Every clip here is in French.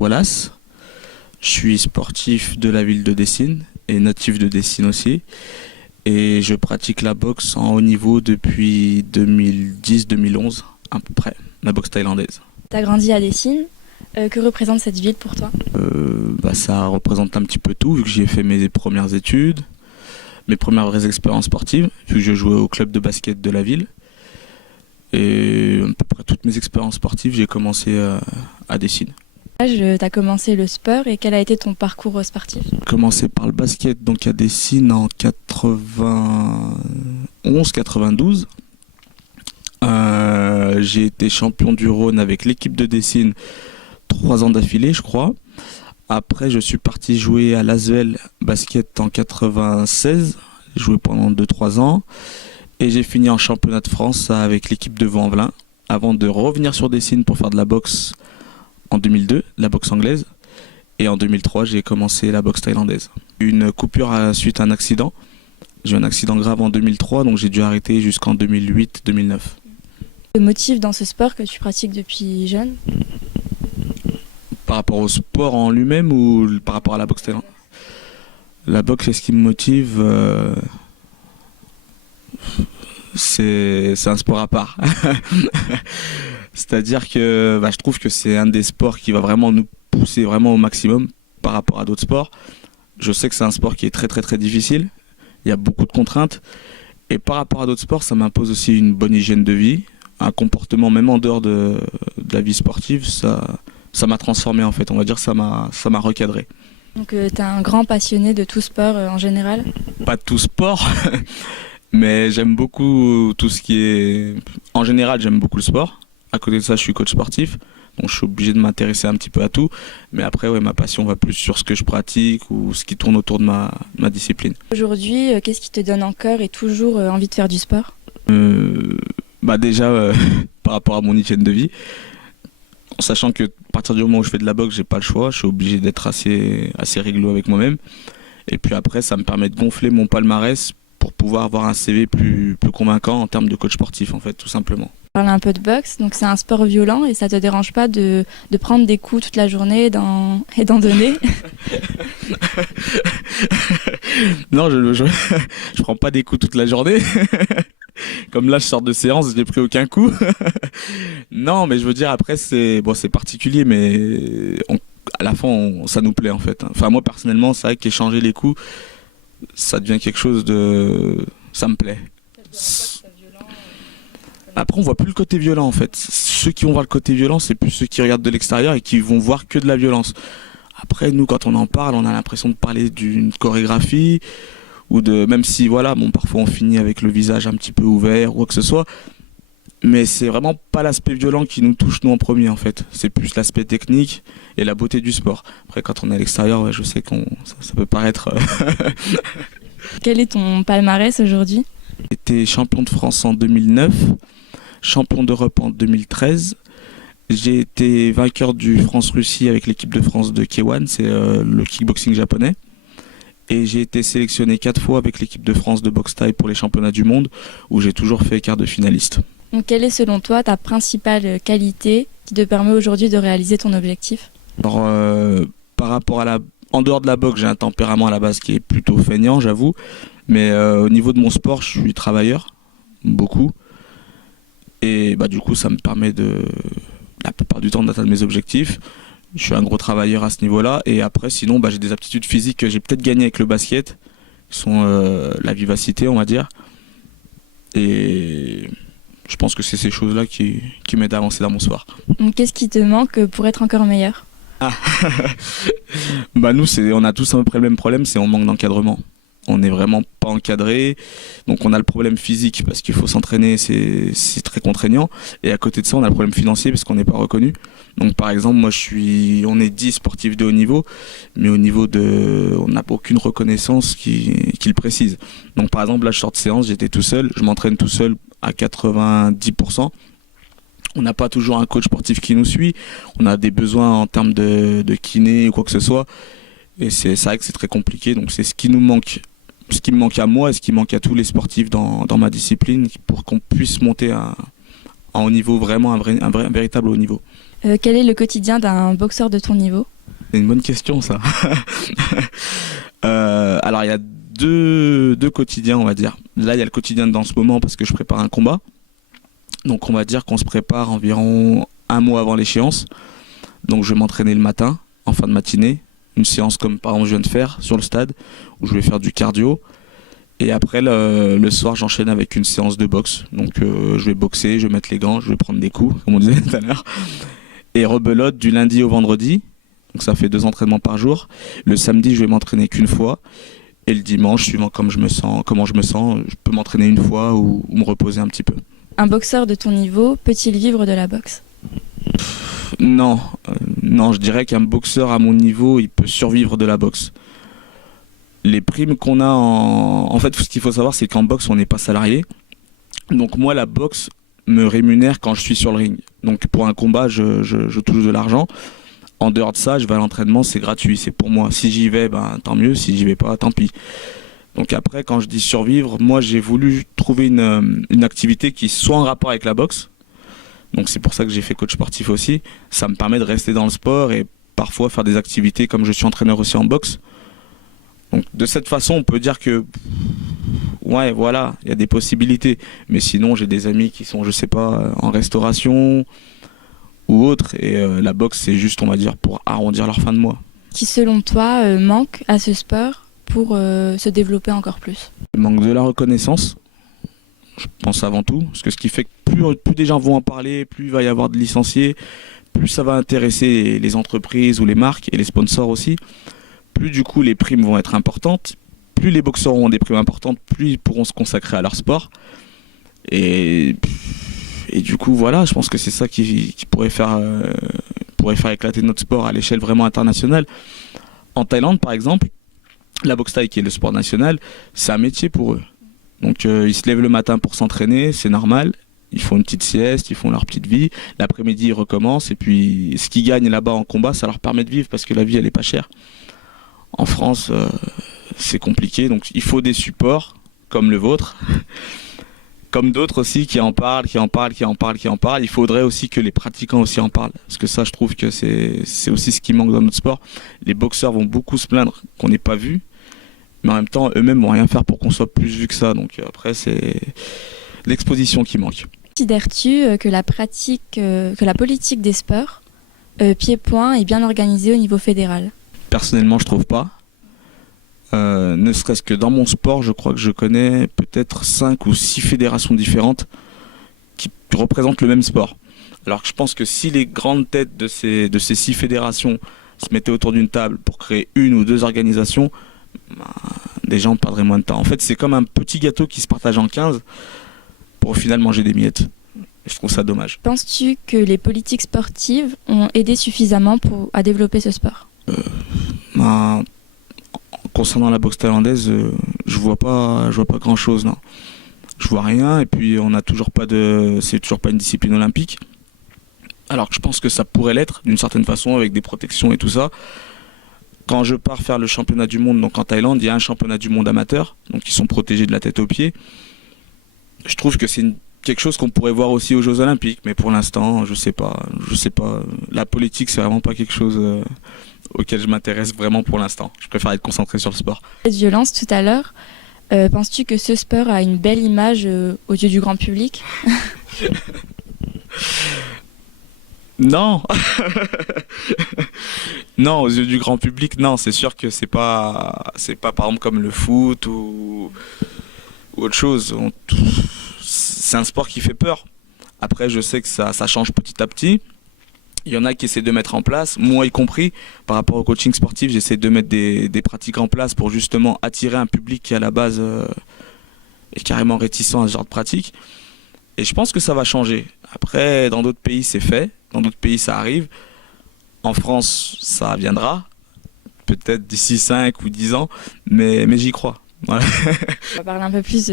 Wallace. Je suis sportif de la ville de Dessine et natif de Dessine aussi. Et je pratique la boxe en haut niveau depuis 2010-2011 à peu près, la boxe thaïlandaise. Tu as grandi à Dessine. Que représente cette ville pour toi? Ça représente un petit peu tout, vu que j'y ai fait mes premières études, mes premières vraies expériences sportives, vu que je jouais au club de basket de la ville. Et à peu près toutes mes expériences sportives, j'ai commencé à Dessine. Tu as commencé le sport et quel a été ton parcours sportif? J'ai commencé par le basket donc à Dessine en 91-92. J'ai été champion du Rhône avec l'équipe de Dessine 3 ans d'affilée, je crois. Après, je suis parti jouer à l'Asvel basket en 96. J'ai joué pendant 2-3 ans. Et j'ai fini en championnat de France avec l'équipe de Vaux-en-Velin avant de revenir sur Dessine pour faire de la boxe en 2002, la boxe anglaise. Et en 2003, j'ai commencé la boxe thaïlandaise. Une coupure suite à un accident. J'ai eu un accident grave en 2003, donc j'ai dû arrêter jusqu'en 2008-2009. Le motif dans ce sport que tu pratiques depuis jeune? Par rapport au sport en lui-même ou par rapport à la boxe thaïlandaise? La boxe, c'est ce qui me motive. C'est un sport à part. C'est-à-dire que je trouve que c'est un des sports qui va vraiment nous pousser vraiment au maximum par rapport à d'autres sports. Je sais que c'est un sport qui est très très très difficile. Il y a beaucoup de contraintes. Et par rapport à d'autres sports, ça m'impose aussi une bonne hygiène de vie, un comportement même en dehors de la vie sportive. Ça m'a transformé en fait, on va dire, ça m'a recadré. Donc tu es un grand passionné de tout sport en général? Pas de tout sport, mais j'aime beaucoup tout ce qui est... En général, j'aime beaucoup le sport. À côté de ça, je suis coach sportif, donc je suis obligé de m'intéresser un petit peu à tout. Mais après, ouais, ma passion va plus sur ce que je pratique ou ce qui tourne autour de ma discipline. Aujourd'hui, qu'est-ce qui te donne encore et toujours envie de faire du sport? Déjà, par rapport à mon hygiène de vie, en sachant que à partir du moment où je fais de la boxe, j'ai pas le choix, je suis obligé d'être assez réglo avec moi-même. Et puis après, ça me permet de gonfler mon palmarès pour pouvoir avoir un CV plus convaincant en termes de coach sportif, en fait, tout simplement. On parle un peu de boxe, donc c'est un sport violent et ça te dérange pas de prendre des coups toute la journée et d'en donner? Non, je prends pas des coups toute la journée. Comme là, je sors de séance, j'ai pris aucun coup. Non, mais je veux dire, après, c'est particulier, mais à la fin, ça nous plaît en fait. Enfin, moi, personnellement, c'est vrai qu'échanger les coups, ça devient quelque chose de... Ça me plaît. Après, on voit plus le côté violent en fait. Ceux qui vont voir le côté violent, c'est plus ceux qui regardent de l'extérieur et qui vont voir que de la violence. Après, nous, quand on en parle, on a l'impression de parler d'une chorégraphie ou de... Même si, voilà, parfois on finit avec le visage un petit peu ouvert ou quoi que ce soit. Mais c'est vraiment pas l'aspect violent qui nous touche nous en premier en fait. C'est plus l'aspect technique et la beauté du sport. Après, quand on est à l'extérieur, ouais, je sais que ça peut paraître... Quel est ton palmarès aujourd'hui? J'ai été champion de France en 2009, champion d'Europe en 2013. J'ai été vainqueur du France-Russie avec l'équipe de France de K1, c'est le kickboxing japonais. Et j'ai été sélectionné 4 fois avec l'équipe de France de boxe thaï pour les championnats du monde, où j'ai toujours fait quart de finaliste. Donc, quelle est selon toi ta principale qualité qui te permet aujourd'hui de réaliser ton objectif? Alors, par rapport à en dehors de la boxe, j'ai un tempérament à la base qui est plutôt feignant, j'avoue. Mais au niveau de mon sport, je suis travailleur, beaucoup. Et du coup, ça me permet la plupart du temps d'atteindre mes objectifs. Je suis un gros travailleur à ce niveau-là. Et après, sinon, j'ai des aptitudes physiques que j'ai peut-être gagnées avec le basket, qui sont la vivacité, on va dire. Et je pense que c'est ces choses-là qui m'aident à avancer dans mon sport. Donc, qu'est-ce qui te manque pour être encore meilleur? Nous, on a tous à peu près le même problème, c'est on manque d'encadrement. On n'est vraiment pas encadré, donc on a le problème physique parce qu'il faut s'entraîner, c'est très contraignant. Et à côté de ça, on a le problème financier parce qu'on n'est pas reconnu. Donc par exemple, on est 10 sportifs de haut niveau, mais au niveau on n'a aucune reconnaissance qui le précise. Donc par exemple, là je sors de séance, j'étais tout seul, je m'entraîne tout seul à 90%. On n'a pas toujours un coach sportif qui nous suit, on a des besoins en termes de kiné ou quoi que ce soit. Et c'est vrai que c'est très compliqué, donc c'est ce qui nous manque. Ce qui me manque à moi et ce qui manque à tous les sportifs dans ma discipline pour qu'on puisse monter à un haut niveau, vraiment un véritable haut niveau. Quel est le quotidien d'un boxeur de ton niveau? C'est une bonne question, ça. Alors, il y a deux quotidiens, on va dire. Là, il y a le quotidien dans ce moment parce que je prépare un combat. Donc, on va dire qu'on se prépare environ un mois avant l'échéance. Donc, je vais m'entraîner le matin, en fin de matinée. Une séance comme par exemple je viens de faire sur le stade, où je vais faire du cardio. Et après, le soir, j'enchaîne avec une séance de boxe. Donc, je vais boxer, je vais mettre les gants, je vais prendre des coups, comme on disait tout à l'heure. Et rebelote du lundi au vendredi. Donc, ça fait 2 entraînements par jour. Le samedi, je vais m'entraîner qu'une fois. Et le dimanche, suivant comment je me sens, je peux m'entraîner une fois ou me reposer un petit peu. Un boxeur de ton niveau peut-il vivre de la boxe? Non, non, je dirais qu'un boxeur à mon niveau, il peut survivre de la boxe. Les primes qu'on a en fait, ce qu'il faut savoir, c'est qu'en boxe, on n'est pas salarié. Donc moi, la boxe me rémunère quand je suis sur le ring. Donc pour un combat, je touche de l'argent. En dehors de ça, je vais à l'entraînement, c'est gratuit, c'est pour moi. Si j'y vais, ben, tant mieux. Si j'y vais pas, tant pis. Donc après, quand je dis survivre, moi, j'ai voulu trouver une activité qui soit en rapport avec la boxe. Donc c'est pour ça que j'ai fait coach sportif aussi. Ça me permet de rester dans le sport et parfois faire des activités comme je suis entraîneur aussi en boxe. Donc de cette façon, on peut dire que ouais, voilà, il y a des possibilités. Mais sinon, j'ai des amis qui sont, je sais pas, en restauration ou autre. Et la boxe, c'est juste, on va dire, pour arrondir leur fin de mois. Qui, selon toi, manque à ce sport pour se développer encore plus? Il manque de la reconnaissance, je pense avant tout. Parce que ce qui fait que plus des gens vont en parler, plus il va y avoir de licenciés, plus ça va intéresser les entreprises ou les marques et les sponsors aussi. Plus du coup les primes vont être importantes, plus les boxeurs auront des primes importantes, plus ils pourront se consacrer à leur sport. Et du coup voilà, je pense que c'est ça qui pourrait faire éclater notre sport à l'échelle vraiment internationale. En Thaïlande par exemple, la boxe thaï qui est le sport national, c'est un métier pour eux. Donc ils se lèvent le matin pour s'entraîner, c'est normal. Ils font une petite sieste, ils font leur petite vie. L'après-midi, ils recommencent. Et puis, ce qu'ils gagnent là-bas en combat, ça leur permet de vivre parce que la vie, elle est pas chère. En France, c'est compliqué. Donc, il faut des supports comme le vôtre, comme d'autres aussi qui en parlent. Il faudrait aussi que les pratiquants aussi en parlent. Parce que ça, je trouve que c'est aussi ce qui manque dans notre sport. Les boxeurs vont beaucoup se plaindre qu'on n'est pas vu. Mais en même temps, eux-mêmes vont rien faire pour qu'on soit plus vu que ça. Donc, après, c'est l'exposition qui manque. Considères-tu que la politique des sports, pied-point, est bien organisée au niveau fédéral? Personnellement, je trouve pas. Ne serait-ce que dans mon sport, je crois que je connais peut-être 5 ou 6 fédérations différentes qui représentent le même sport. Alors que je pense que si les grandes têtes de ces 6 fédérations se mettaient autour d'une table pour créer 1 ou 2 organisations, déjà on perdrait moins de temps. En fait, c'est comme un petit gâteau qui se partage en 15 pour au final manger des miettes. Je trouve ça dommage. Penses-tu que les politiques sportives ont aidé suffisamment à développer ce sport? Concernant la boxe thaïlandaise, je vois pas grand chose, non. Je vois rien, et puis c'est toujours pas une discipline olympique. Alors que je pense que ça pourrait l'être d'une certaine façon avec des protections et tout ça. Quand je pars faire le championnat du monde, donc en Thaïlande, il y a un championnat du monde amateur, donc ils sont protégés de la tête aux pieds. Je trouve que c'est quelque chose qu'on pourrait voir aussi aux Jeux Olympiques, mais pour l'instant, je sais pas. La politique, c'est vraiment pas quelque chose auquel je m'intéresse vraiment pour l'instant. Je préfère être concentré sur le sport. Cette violence tout à l'heure, penses-tu que ce sport a une belle image aux yeux du grand public? Non. Non, aux yeux du grand public, non. C'est sûr que c'est pas par exemple comme le foot ou autre chose. C'est un sport qui fait peur. Après, je sais que ça change petit à petit. Il y en a qui essaient de mettre en place, moi y compris, par rapport au coaching sportif, j'essaie de mettre des pratiques en place pour justement attirer un public qui à la base est carrément réticent à ce genre de pratique. Et je pense que ça va changer. Après, dans d'autres pays, c'est fait. Dans d'autres pays, ça arrive. En France, ça viendra. Peut-être d'ici 5 ou 10 ans. Mais j'y crois. Voilà. On va parler un peu plus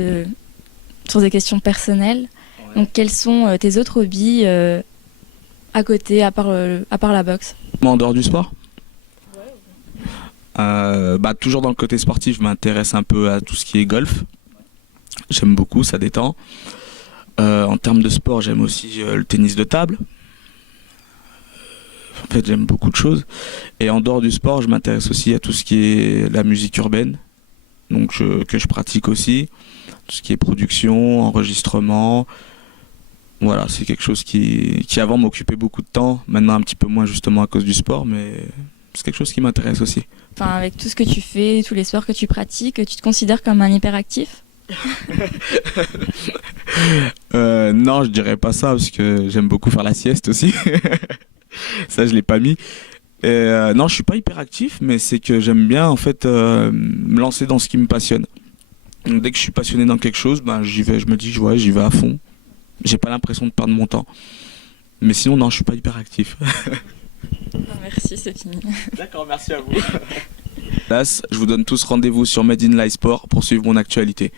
sur des questions personnelles. Ouais. Donc, quels sont tes autres hobbies à côté, à part la boxe? En dehors du sport? Toujours dans le côté sportif, je m'intéresse un peu à tout ce qui est golf. J'aime beaucoup, ça détend. En termes de sport, j'aime aussi le tennis de table. En fait, j'aime beaucoup de choses. Et en dehors du sport, je m'intéresse aussi à tout ce qui est la musique urbaine, donc que je pratique aussi. Tout ce qui est production, enregistrement. Voilà, c'est quelque chose qui avant m'occupait beaucoup de temps, maintenant un petit peu moins justement à cause du sport, mais c'est quelque chose qui m'intéresse aussi. Enfin, avec tout ce que tu fais, tous les sports que tu pratiques, tu te considères comme un hyperactif? Non, je dirais pas ça parce que j'aime beaucoup faire la sieste aussi. Ça, je l'ai pas mis. Non, je suis pas hyper actif, mais c'est que j'aime bien en fait me lancer dans ce qui me passionne. Donc, dès que je suis passionné dans quelque chose, ben j'y vais. Je me dis, ouais, j'y vais à fond. J'ai pas l'impression de perdre mon temps. Mais sinon, non, je suis pas hyper actif. Merci, c'est fini. D'accord, merci à vous. Là, je vous donne tous rendez-vous sur Made in Live Sport pour suivre mon actualité.